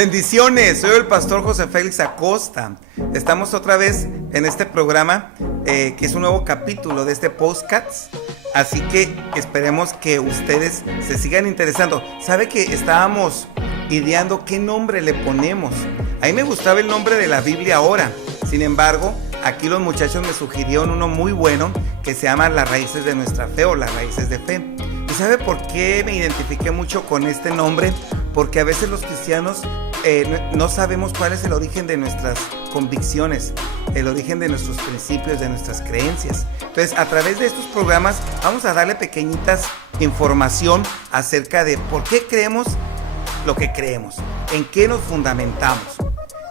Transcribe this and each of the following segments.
Bendiciones, soy el pastor José Félix Acosta. Estamos otra vez en este programa que es un nuevo capítulo de este podcast. Así que esperemos que ustedes se sigan interesando. ¿Sabe que estábamos ideando qué nombre le ponemos? A mí me gustaba el nombre de la Biblia ahora. Sin embargo, aquí los muchachos me sugirieron uno muy bueno que se llama Las Raíces de Nuestra Fe o Las Raíces de Fe. ¿Y sabe por qué me identifiqué mucho con este nombre? Porque a veces los cristianos no sabemos cuál es el origen de nuestras convicciones, el origen de nuestros principios, de nuestras creencias. Entonces, a través de estos programas vamos a darle pequeñitas información acerca de por qué creemos lo que creemos, en qué nos fundamentamos.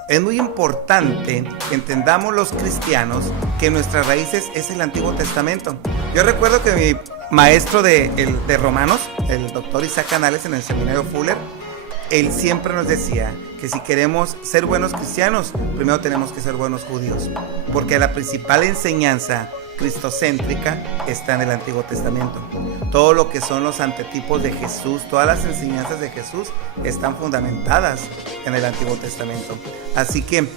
Es muy importante que entendamos los cristianos que nuestras raíces es el Antiguo Testamento. Yo recuerdo que mi maestro de Romanos, el doctor Isaac Canales en el seminario Fuller, él siempre nos decía que si queremos ser buenos cristianos, primero tenemos que ser buenos judíos, porque la principal enseñanza cristocéntrica está en el Antiguo Testamento. Todo lo que son los antetipos de Jesús, todas las enseñanzas de Jesús están fundamentadas en el Antiguo Testamento. Así que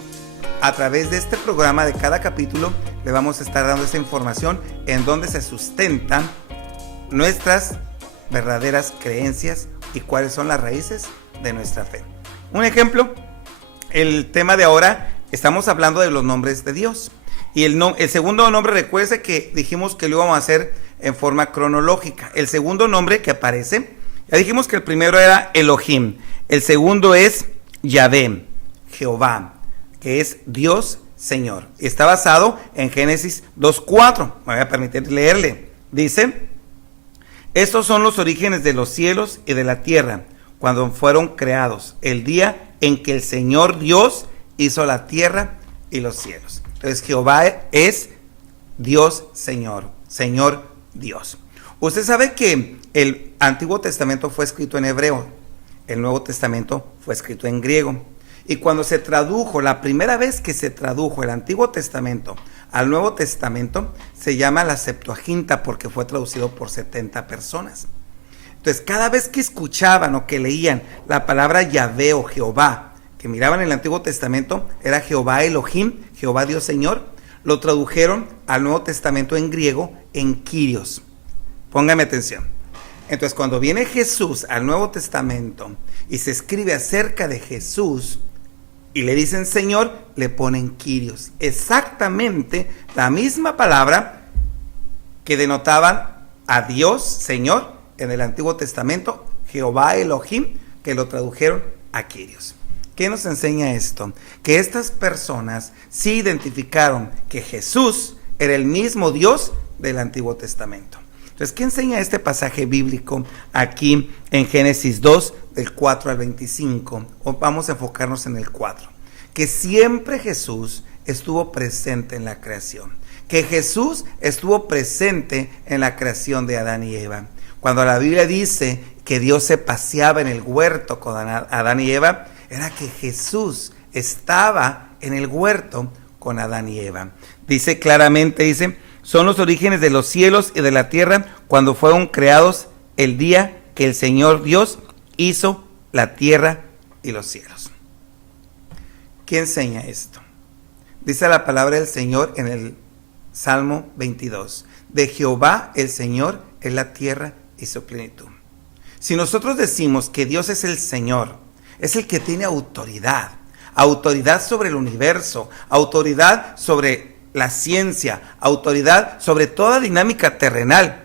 a través de este programa, de cada capítulo, le vamos a estar dando esa información en donde se sustentan nuestras verdaderas creencias y cuáles son las raíces de nuestra fe. Un ejemplo, el tema de ahora, estamos hablando de los nombres de Dios. Y el segundo nombre, recuerde que dijimos que lo íbamos a hacer en forma cronológica. El segundo nombre que aparece, ya dijimos que el primero era Elohim. El segundo es Yahvé, Jehová, que es Dios Señor. Está basado en Génesis 2:4. Me voy a permitir leerle. Dice: estos son los orígenes de los cielos y de la tierra, cuando fueron creados, el día en que el Señor Dios hizo la tierra y los cielos. Entonces Jehová es Dios Señor, Señor Dios. Usted sabe que el Antiguo Testamento fue escrito en hebreo, el Nuevo Testamento fue escrito en griego. Y cuando se tradujo, la primera vez que se tradujo el Antiguo Testamento al Nuevo Testamento, se llama la Septuaginta porque fue traducido por 70 personas. Entonces, cada vez que escuchaban o que leían la palabra Yahvé o Jehová, que miraban en el Antiguo Testamento, era Jehová Elohim, Jehová Dios Señor, lo tradujeron al Nuevo Testamento en griego en Kyrios. Póngame atención. Entonces, cuando viene Jesús al Nuevo Testamento y se escribe acerca de Jesús y le dicen Señor, le ponen Kyrios. Exactamente la misma palabra que denotaban a Dios, Señor, en el Antiguo Testamento, Jehová Elohim, que lo tradujeron a Kyrios. ¿Qué nos enseña esto? Que estas personas sí identificaron que Jesús era el mismo Dios del Antiguo Testamento. Entonces, ¿qué enseña este pasaje bíblico aquí en Génesis 2, del 4 al 25? O vamos a enfocarnos en el 4. Que siempre Jesús estuvo presente en la creación. Que Jesús estuvo presente en la creación de Adán y Eva. Cuando la Biblia dice que Dios se paseaba en el huerto con Adán y Eva, era que Jesús estaba en el huerto con Adán y Eva. Dice claramente, dice, son los orígenes de los cielos y de la tierra cuando fueron creados el día que el Señor Dios hizo la tierra y los cielos. ¿Qué enseña esto? Dice la palabra del Señor en el Salmo 22. De Jehová el Señor es la tierra y su plenitud. Si nosotros decimos que Dios es el Señor, es el que tiene autoridad sobre el universo, autoridad sobre la ciencia, autoridad sobre toda dinámica terrenal,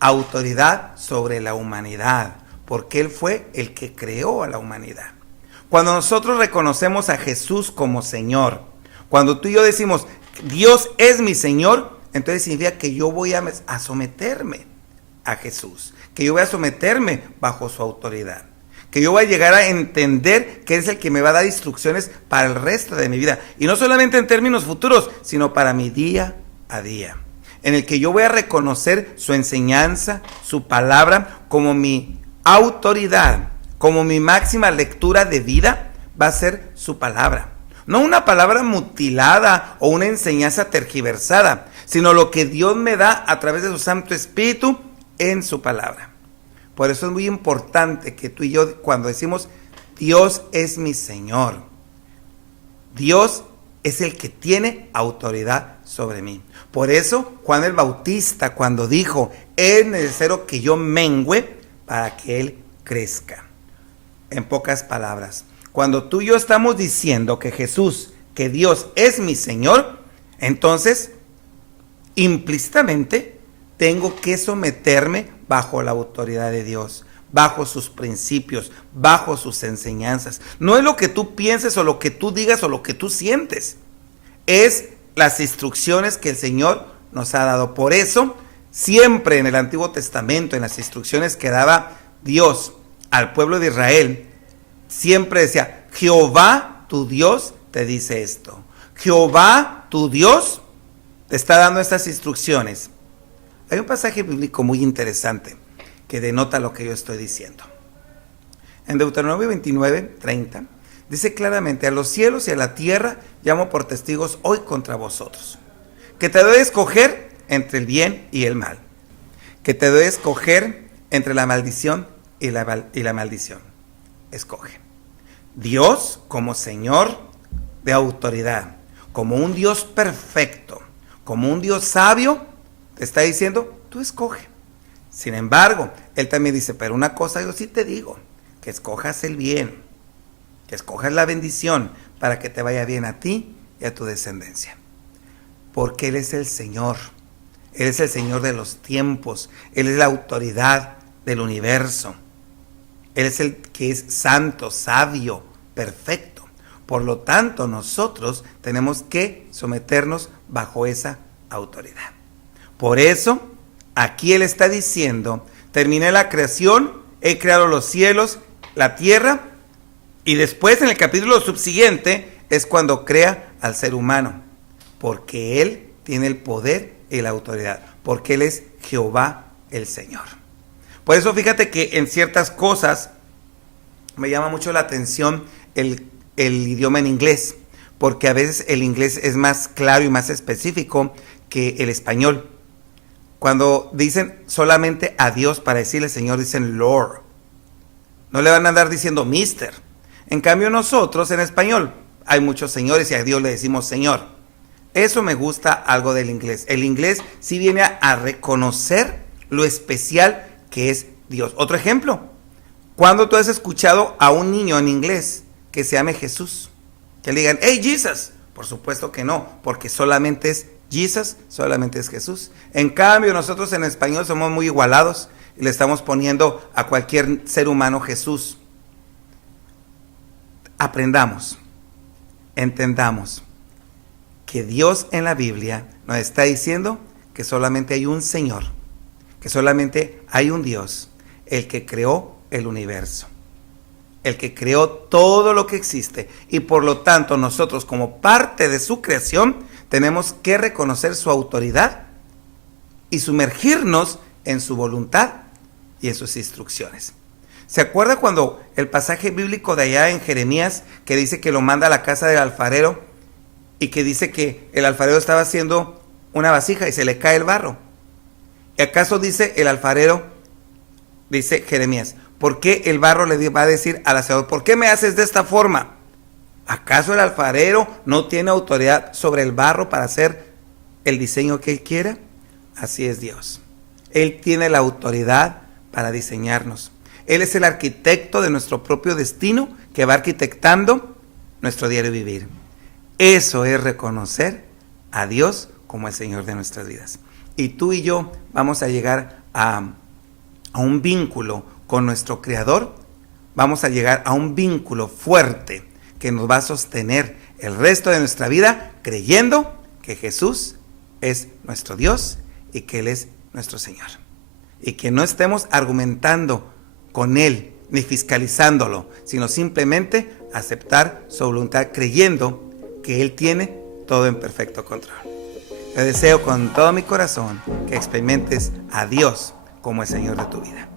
autoridad sobre la humanidad, porque Él fue el que creó a la humanidad. Cuando nosotros reconocemos a Jesús como Señor, cuando tú y yo decimos, Dios es mi Señor, entonces significa que yo voy a someterme a Jesús, que yo voy a someterme bajo su autoridad, que yo voy a llegar a entender que es el que me va a dar instrucciones para el resto de mi vida, y no solamente en términos futuros, sino para mi día a día, en el que yo voy a reconocer su enseñanza, su palabra, como mi autoridad, como mi máxima lectura de vida, va a ser su palabra. No una palabra mutilada o una enseñanza tergiversada, sino lo que Dios me da a través de su Santo Espíritu en su palabra. Por eso es muy importante que tú y yo, cuando decimos Dios es mi Señor. Dios es el que tiene autoridad sobre mí. Por eso Juan el Bautista, cuando dijo, es necesario que yo mengüe para que Él crezca. En pocas palabras, cuando tú y yo estamos diciendo que Jesús, que Dios es mi Señor, entonces implícitamente tengo que someterme bajo la autoridad de Dios, bajo sus principios, bajo sus enseñanzas. No es lo que tú pienses o lo que tú digas o lo que tú sientes. Es las instrucciones que el Señor nos ha dado. Por eso, siempre en el Antiguo Testamento, en las instrucciones que daba Dios al pueblo de Israel, siempre decía, Jehová tu Dios te dice esto. Jehová tu Dios te está dando estas instrucciones. Hay un pasaje bíblico muy interesante que denota lo que yo estoy diciendo. En Deuteronomio 29:30 dice claramente, a los cielos y a la tierra llamo por testigos hoy contra vosotros, que te doy a escoger entre el bien y el mal, que te doy a escoger entre la maldición y la maldición. Escoge. Dios como Señor de autoridad, como un Dios perfecto, como un Dios sabio, te está diciendo, tú escoge. Sin embargo, Él también dice, pero una cosa yo sí te digo, que escojas el bien, que escojas la bendición para que te vaya bien a ti y a tu descendencia. Porque Él es el Señor. Él es el Señor de los tiempos. Él es la autoridad del universo. Él es el que es santo, sabio, perfecto. Por lo tanto, nosotros tenemos que someternos bajo esa autoridad. Por eso, aquí Él está diciendo, terminé la creación, he creado los cielos, la tierra, y después en el capítulo subsiguiente es cuando crea al ser humano, porque Él tiene el poder y la autoridad, porque Él es Jehová el Señor. Por eso fíjate que en ciertas cosas me llama mucho la atención el idioma en inglés, porque a veces el inglés es más claro y más específico que el español. Cuando dicen solamente a Dios para decirle Señor, dicen Lord. No le van a andar diciendo Mister. En cambio nosotros en español hay muchos señores y a Dios le decimos Señor. Eso me gusta algo del inglés. El inglés sí viene a reconocer lo especial que es Dios. Otro ejemplo, ¿cuándo tú has escuchado a un niño en inglés que se llame Jesús? Que le digan, hey Jesus. Por supuesto que no, porque solamente es Jesus, solamente es Jesús. En cambio, nosotros en español somos muy igualados y le estamos poniendo a cualquier ser humano Jesús. Aprendamos, entendamos que Dios en la Biblia nos está diciendo que solamente hay un Señor, que solamente hay un Dios, el que creó el universo, el que creó todo lo que existe, y por lo tanto nosotros como parte de su creación tenemos que reconocer su autoridad y sumergirnos en su voluntad y en sus instrucciones. ¿Se acuerda cuando el pasaje bíblico de allá en Jeremías que dice que lo manda a la casa del alfarero y que dice que el alfarero estaba haciendo una vasija y se le cae el barro? ¿Y acaso dice el alfarero, dice Jeremías, por qué el barro le va a decir al hacedor, ¿por qué me haces de esta forma? ¿Acaso el alfarero no tiene autoridad sobre el barro para hacer el diseño que él quiera? Así es Dios. Él tiene la autoridad para diseñarnos. Él es el arquitecto de nuestro propio destino que va arquitectando nuestro diario vivir. Eso es reconocer a Dios como el Señor de nuestras vidas. Y tú y yo vamos a llegar a un vínculo con nuestro Creador. Vamos a llegar a un vínculo fuerte que nos va a sostener el resto de nuestra vida creyendo que Jesús es nuestro Dios y que Él es nuestro Señor. Y que no estemos argumentando con Él ni fiscalizándolo, sino simplemente aceptar su voluntad creyendo que Él tiene todo en perfecto control. Te deseo con todo mi corazón que experimentes a Dios como el Señor de tu vida.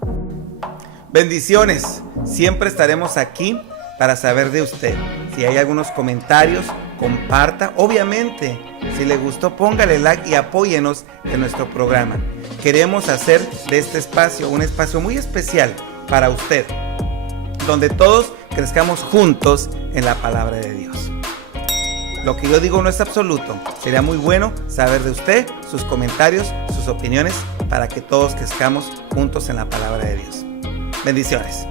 Bendiciones, siempre estaremos aquí para saber de usted. Si hay algunos comentarios, comparta. Obviamente, si le gustó, póngale like y apóyenos en nuestro programa. Queremos hacer de este espacio un espacio muy especial para usted, donde todos crezcamos juntos en la palabra de Dios. Lo que yo digo no es absoluto. Sería muy bueno saber de usted, sus comentarios, sus opiniones, para que todos crezcamos juntos en la palabra de Dios. Bendiciones.